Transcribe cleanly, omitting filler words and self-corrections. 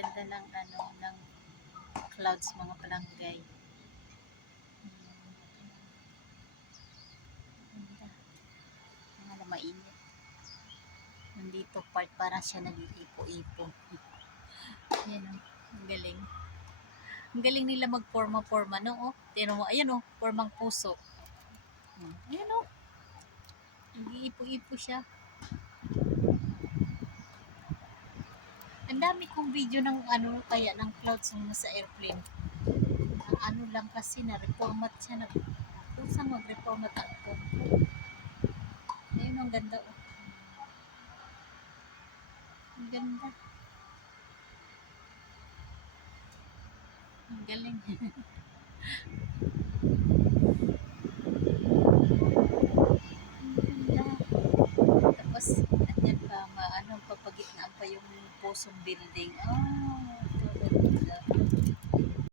ganda ng ano, ng clouds mga palangkay. Ganda. Mga mainit. Nandito part para siya nag-iipo-ipo. Ayan o, ang galing. Ang galing nila magporma-porma, no? Oh, tingnan mo, ayan o, formang puso. Ayan o, nag-iipo-ipo siya. Ang dami kong video ng ano, kaya ng clouds mo sa airplane. Ang ano lang kasi na-reformat siya, kusang mag-reformat ang phone ko. Ayun, ang ganda o. Ang ganda. Ang galing. Ang ganda. Tapos, andyan pa, ano, papagitnaan pa yung pusong building. Oh,